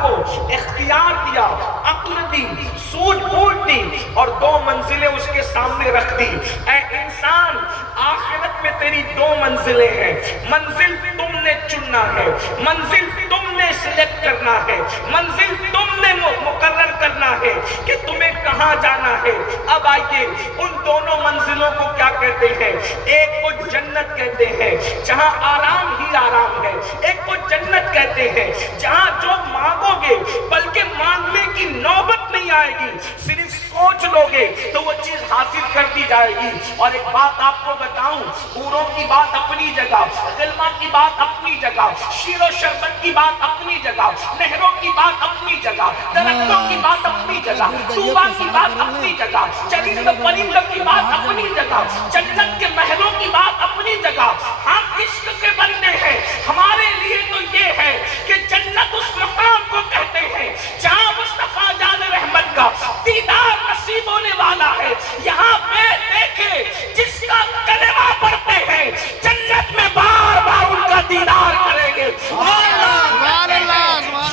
کو اختیار دیا، عقل دی، سوجھ بوجھ دی اور دو منزلیں اس کے سامنے رکھ دی۔ اے انسان، آخرت میں تیری دو منزلیں ہیں، منزل تم نے چننا ہے، منزل تم نے سلیکٹ کرنا ہے، منزل تم نے مقرر کرنا ہے کہ تمہیں کہاں جانا ہے۔ اب آئیے ان دونوں منزلوں کو کیا کہتے ہیں؟ ایک کو جنت کہتے ہیں جہاں آرام ہی آرام ہے، ایک کو جنت کہتے ہیں جہاں جو مانگو گے بلکہ مانگنے کی نوبت نہیں آئے گی، صرف سوچ لو گے تو وہ چیز حاصل کر دی جائے گی۔ اور ایک بات آپ کو بتاؤں، حوروں کی بات اپنی جگہ، غلما کی بات اپنی جگہ، شیر و شربت کی بات اپنی جگہ، نہروں کی بات اپنی جگہ، درختوں کی بات اپنی جگہ، طوبا کی بات اپنی جگہ، چرند پرند کی بات اپنی جگہ، جنت کے محلوں کی بات اپنی جگہ۔ ہم عشق کے بندے ہیں، ہمارے لیے تو یہ ہے کہ جنت اس مقام کو کہتے ہیں جہاں مصطفیٰ جان رحمت کا دیدار نصیب ہونے والا ہے۔ یہاں پہ دیکھے جس کا کلمہ پڑھتے ہیں جنت میں بار بار ان کا دیدار کریں گے۔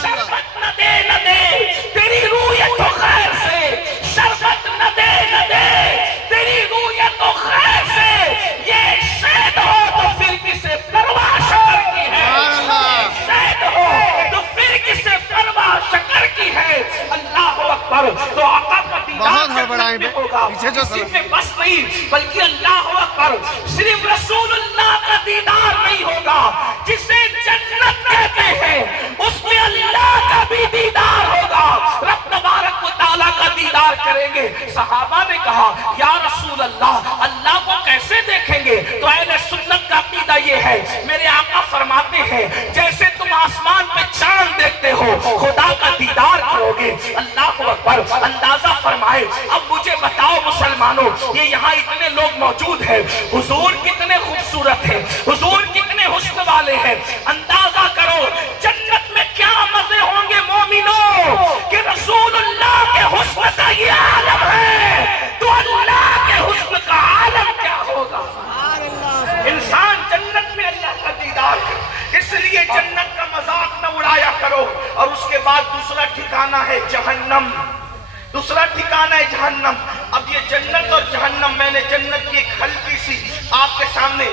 شربت نہ دے نہ دے تیری رویت و خیر سے، شربت نہ دے نہ دے تیری رویت و خیر سے، یہ شہد ہو تو پھر کسے پرواہ شکر کی ہے، شہد ہو تو پھر کسے پرواہ شکر کی ہے۔ اللہ اکبر۔ تو آقا کا دیدار جنت میں ہوگا، کسی میں بس نہیں بلکہ اللہ اکبر، صرف رسول اللہ کا دیدار نہیں ہوگا، جسے جنت کہتے ہیں اس میں اللہ کا بھی دیدار ہوگا، رب تبارک و تعالیٰ کا دیدار کریں گے۔ صحابہ نے کہا یا رسول اللہ، اللہ کو کیسے دیکھیں گے؟ تو اہل سنت کا عقیدہ یہ ہے، میرے آقا فرماتے ہیں جیسے تم آسمان پہ چاند دیکھتے ہو خدا کا دیدار کرو گے۔ اللہ اکبر۔ اندازہ فرمائے، اب مجھے بتاؤ مسلمانوں، یہ یہاں اتنے لوگ موجود ہیں، حضور کتنے خوبصورت ہیں، حضور کتنے حسن والے ہیں، اندازہ کرو جنت میں کیا مزے ہوں گے مومنوں کہ رسول اللہ کے حسن کا یہ عالم ہے تو اللہ کے حسن کا عالم کیا ہوگا؟ انسان جنت میں اللہ کا دیدار کرے، اس لیے جنت کا مذاق نہ اڑایا کرو۔ اور اس کے بعد دوسرا ٹھکانہ ہے جہنم، دوسرا ٹھکانہ ہے جہنم۔ اب یہ جنت اور جہنم، میں نے جنت کی ایک ہلکی سی آپ کے سامنے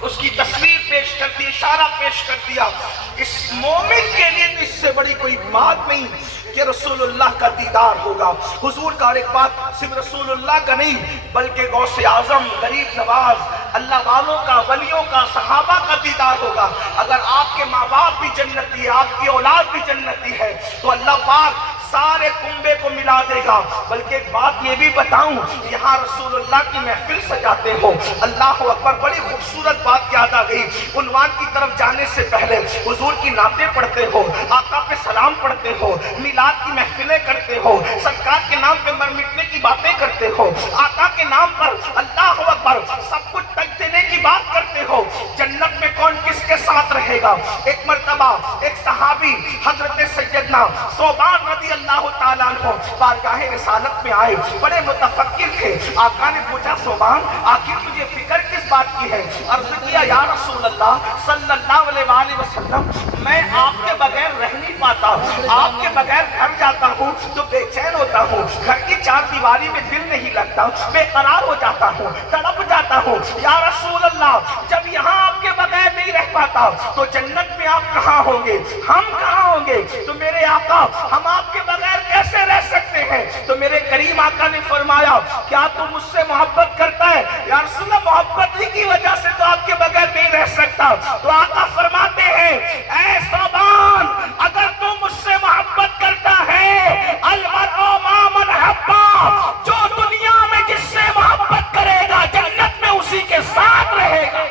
اس کی تصویر پیش کر دی، اشارہ پیش کر دیا۔ اس مومن کے لیے تو اس سے بڑی کوئی بات نہیں کہ رسول اللہ کا دیدار ہوگا۔ حضور کا ایک بات صرف رسول اللہ کا نہیں بلکہ غوث اعظم، غریب نواز، اللہ والوں کا، ولیوں کا، صحابہ کا دیدار ہوگا۔ اگر آپ کے ماں باپ بھی جنتی ہے، آپ کی اولاد بھی جنتی ہے تو اللہ پاک سارے کنبے کو ملا دے گا۔ بلکہ ایک بات یہ بھی بتاؤں، یہاں رسول اللہ کی محفل سجاتے ہو، اللہ اکبر، بڑی خوبصورت بات یاد آ گئی۔ عنوان کی طرف جانے سے پہلے حضور کی نعتیں پڑھتے ہو، آقا پہ سلام پڑھتے ہو، میلاد کی محفلیں کرتے ہو، سرکار کے نام پہ مر مٹنے کی باتیں کرتے ہو، آقا کے نام پر اللہ اکبر سب کچھ تک دینے کی بات کرتے ہو۔ جنت میں کون کس کے ساتھ رہے گا؟ ایک مرتبہ ایک صحابی حضرت سیدنا ثوبان رضی اللہ تعالیٰ عنہ بارگاہ رسالت میں آئے، بڑے متفکر تھے۔ آقا نے پوچھا ثوبان، آخر تجھے فکر کس بات کی ہے؟ عرض کیا یا رسول اللہ صلی اللہ علیہ وآلہ وسلم، میں آپ کے بغیر رہ نہیں پاتا، آپ کے بغیر گھر جاتا ہوں تو بے چین ہوتا ہوں، گھر کی چار دیواری میں دل نہیں لگتا، بے قرار ہو جاتا ہوں، تڑپ جاتا ہوں۔ یا رسول اللہ، جب یہاں آپ کے بغیر نہیں رہ پاتا تو جنت میں آپ کہاں ہوں گے؟ ہم کہاں ہوں گے؟ تو میرے آقا، ہم آپ کے بغیر کیسے رہ سکتے ہیں؟ تو میرے کریم آقا نے فرمایا کیا تم مجھ سے محبت کرتا ہے؟ یا رسول اللہ، محبت ہی کی وجہ سے تو آپ کے بغیر نہیں رہ سکتا۔ تو آقا فرماتے ہیں اے ثوبان، اگر تم مجھ سے محبت کرتا ہے، المرء مع من حبا، جو دنیا میں جس سے محبت کرے گا جنت میں اسی کے ساتھ رہے گا۔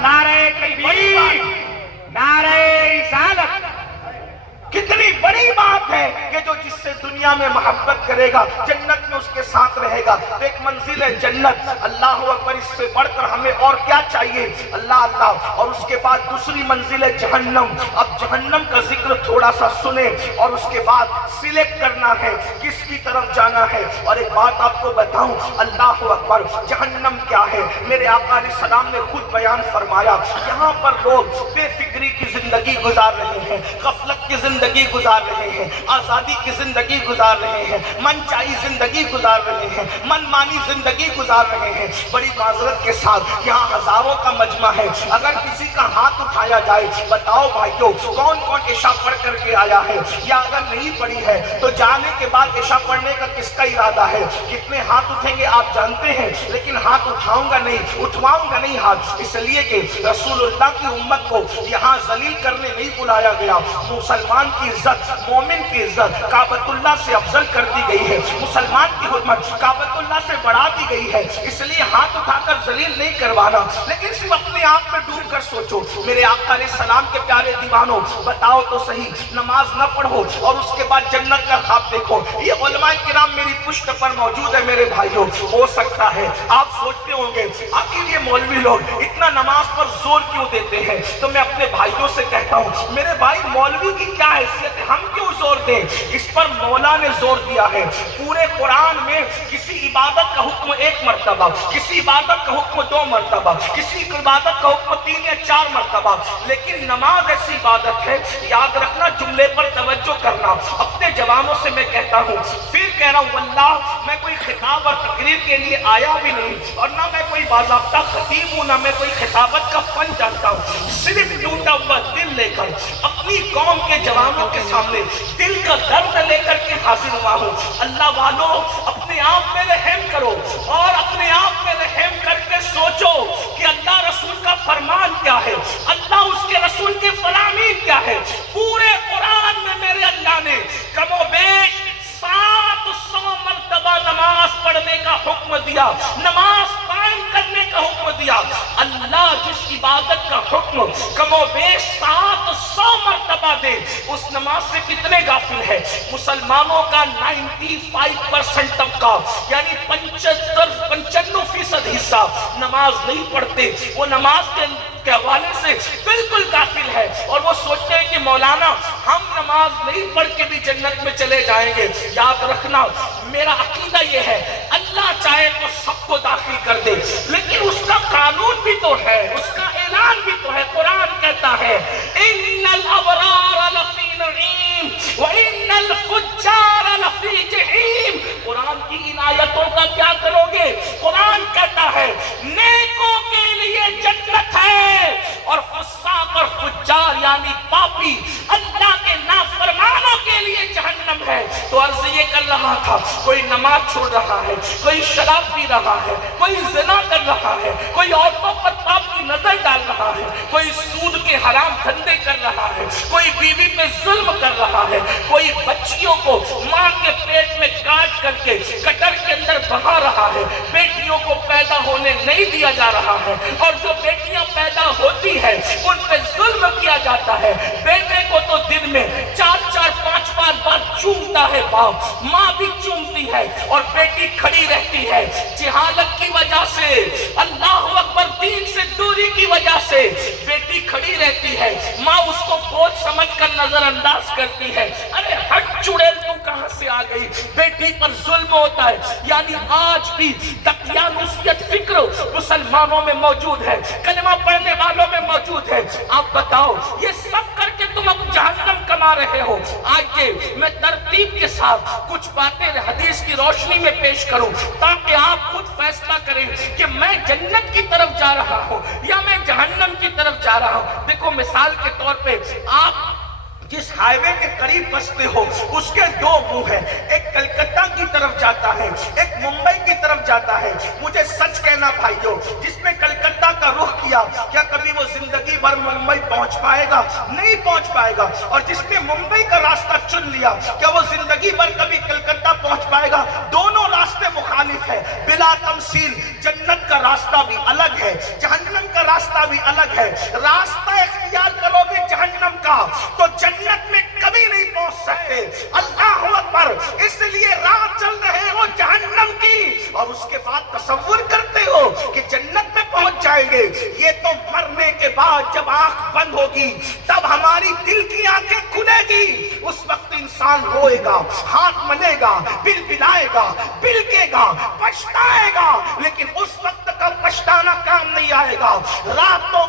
نعرہ تکبیر، نعرہ رسالت۔ کتنی بڑی بات ہے کہ جو جس سے دنیا میں محبت کرے گا جنت میں اس کے ساتھ رہے گا۔ تو ایک منزل ہے جنت، اللہ اکبر، اس سے بڑھ کر ہمیں اور کیا چاہیے؟ اللہ اللہ۔ اور اس کے بعد دوسری منزل ہے جہنم۔ اب جہنم کا ذکر تھوڑا سا سنیں اور اس کے بعد سلیکٹ کرنا ہے کس کی طرف جانا ہے۔ اور ایک بات آپ کو بتاؤں، اللہ اکبر، جہنم کیا ہے؟ میرے آقا علیہ السلام نے خود بیان فرمایا، یہاں پر لوگ بے فکری کی زندگی گزار رہے ہیں، غفلت مسرت کی زندگی گزار رہے ہیں، آزادی کی زندگی گزار رہے ہیں، من چاہی زندگی گزار رہے ہیں، من مانی زندگی گزار رہے ہیں۔ بڑی معذرت کے ساتھ یہاں ہزاروں کا مجمع ہے، اگر کسی کا ہاتھ اٹھایا جائے، بتاؤ بھائیو کون کون عشاء پڑھ کر کے آیا ہے، یا اگر نہیں پڑھی ہے تو جانے کے بعد عشاء پڑھنے کا کس کا ارادہ ہے؟ کتنے ہاتھ اٹھیں گے آپ جانتے ہیں، لیکن ہاتھ اٹھاؤں گا نہیں ہاتھ، اس لیے کہ رسول اللہ کی امت کو یہاں ذلیل کرنے نہیں بلایا گیا۔ مسلمان کی عزت، مومن کی عزت کعبۃ اللہ سے افضل کر دی گئی ہے، مسلمان کی حرمت کعبۃ اللہ سے بڑھا دی گئی ہے، اس لیے ہاتھ اٹھا کر ذلیل نہیں کروانا۔ لیکن صرف اپنے آپ میں ڈوب کر سوچو، میرے آقا علیہ السلام کے پیارے دیوانوں، بتاؤ تو صحیح، نماز نہ پڑھو اور اس کے بعد جنت کا خواب دیکھو۔ یہ علماء کرام میری پشت پر موجود ہے میرے بھائیوں، ہو سکتا ہے آپ سوچتے ہوں گے آخر یہ مولوی لوگ اتنا نماز پر زور کیوں دیتے ہیں؟ تو میں اپنے بھائیوں سے کہتا ہوں میرے بھائی، مولوی کی کیا حیثیت ہے، ہم کیوں زور دیں؟ اس پر مولا نے زور دیا ہے۔ پورے قرآن میں کسی عبادت کا حکم 1 مرتبہ، کسی عبادت کا حکم 2 مرتبہ، کسی عبادت کا حکم 3 یا 4 مرتبہ، لیکن نماز ایسی عبادت ہے، یاد رکھنا، جملے پر توجہ کرنا۔ اپنے جوانوں سے میں کہتا ہوں، پھر کہہ رہا ہوں، واللہ میں کوئی خطاب اور تقریر کے لیے آیا بھی نہیں، اور نہ میں کوئی باضابطہ خطیب ہوں، نہ میں کوئی خطابت کا فن جانتا ہوں، صرف ٹوٹا ہوا دل لے کر اپنی قوم کے جوانوں کے سامنے دل کا درد لے کر کے حاضر ہوا ہوں۔ اللہ والو، اپنے آپ میں رحم کرو اور اپنے آپ میں رحم کر کے سوچو کہ اللہ رسول کا فرمان کیا ہے، اللہ اس کے رسول کے فرامین کیا ہے۔ پورے قرآن میں میرے اللہ نے کم و بیش 700 مرتبہ نماز پڑھنے کا حکم دیا، نماز قائم کرنے کا حکم دیا۔ اللہ جس عبادت کا حکم کم و بیش 700 مرتبہ دے، اس نماز سے کتنے غافل ہے؟ مسلمانوں کا 95% طبقہ، یعنی 95% حصہ نماز نہیں پڑھتے، وہ نماز کے حوالے سے بالکل غافل ہے، اور وہ سوچتے ہیں کہ مولانا ہم نماز نہیں پڑھ کے بھی جنت میں چلے جائیں گے۔ یاد رکھنا، میرا عقیدہ یہ ہے، اللہ چاہے تو سب کو داخل کر دے، لیکن اس کا قانون بھی تو ہے، اس کا اعلان بھی تو ہے۔ قرآن کہتا ہے ان الابرار لفی نعیم وان الفجار لفی جحیم۔ قرآن کی ان آیتوں کا کیا کرو گے؟ قرآن کہتا ہے نیکوں کے لیے جنت ہے اور فساق اور فجار یعنی پاپی، اللہ کے نافرمانوں کے لیے جہنم ہے۔ تو عرض یہ کر رہا تھا، کوئی نماز چھوڑ رہا ہے، کوئی شراب پی رہا ہے، کوئی زنا کر رہا ہے، کوئی عورتوں پر پاپ کی نظر ڈال رہا ہے، کوئی سود کے حرام دھندے کر رہا ہے، کوئی بیوی پہ ظلم کر رہا ہے، کوئی بچیوں کو ماں کے پیٹ میں کاٹ کر کے کٹر کے اندر بہا رہا ہے، بیٹیوں کو پیدا ہونے نہیں دیا جا رہا ہے، اور جو بیٹیاں پیدا ہوتی ہے ان پہ ظلم کیا جاتا ہے۔ بیٹے کو تو دن میں 4 5 بار چومتا ہے باپ، ماں بھی چومتی ہے، اور بیٹی کھڑی رہتی ہے جہالت کی وجہ سے، اللہ اکبر، دین سے دوری کی وجہ سے بیٹی کھڑی رہتی ہے، ماں اس کو بوجھ سمجھ کر نظر انداز کرتی ہے، ارے ہٹ چڑیل تو کہاں سے آ گئی، بیٹی پر ظلم ہوتا ہے۔ یعنی آج بھی دقیانوسیت فکر مسلمانوں میں موجود ہے، کلمہ پڑھنے والوں میں موجود ہے۔ آپ بتاؤ یہ سب کر کے تم اب جہنم کما رہے ہو۔ آئیے میں ترتیب کے ساتھ کچھ باتیں حدیث کی روشنی میں پیش کروں تاکہ آپ خود فیصلہ کریں کہ میں جنت کی طرف جا رہا ہوں یا میں جہنم کی طرف جا رہا ہوں۔ دیکھو مثال کے طور پہ، آپ جس ہائی وے کے قریب بستے ہو اس کے 2 منہ ہیں، ایک کلکتہ کی طرف جاتا ہے، ایک ممبئی کی طرف جاتا ہے۔ مجھے سچ کہنا بھائیو، جس نے کلکتہ کا رخ کیا کیا کبھی وہ زندگی بھر ممبئی پہنچ پائے گا؟ نہیں پہنچ پائے گا۔ اور جس نے ممبئی کا راستہ چن لیا کیا وہ زندگی بھر کبھی کلکتہ پہنچ پائے گا؟ دونوں راستے مخالف ہیں بلا تمثیل۔ جنت کا راستہ بھی الگ ہے، جہنم کا راستہ بھی الگ ہے۔ راستہ اختیار کرو گے جہنم کا تو جنت میں کبھی نہیں پہنچ سکتے۔ اللہ اکبر، اس لیے راہ چل رہے ہو جہنم کی اور اس کے بعد تصور کرتے ہو کہ جنت میں پہنچ جائیں گے۔ یہ تو مرنے کے بعد جب آنکھ بند ہوگی تب ہماری دل کی آنکھیں کھلے گی، اس وقت انسان روئے گا، ہاتھ ملے گا، بل بلائے گا، بلکے گا، پچھتائے گا، لیکن اس وقت کا پچھتانا کام نہیں آئے گا۔ راتوں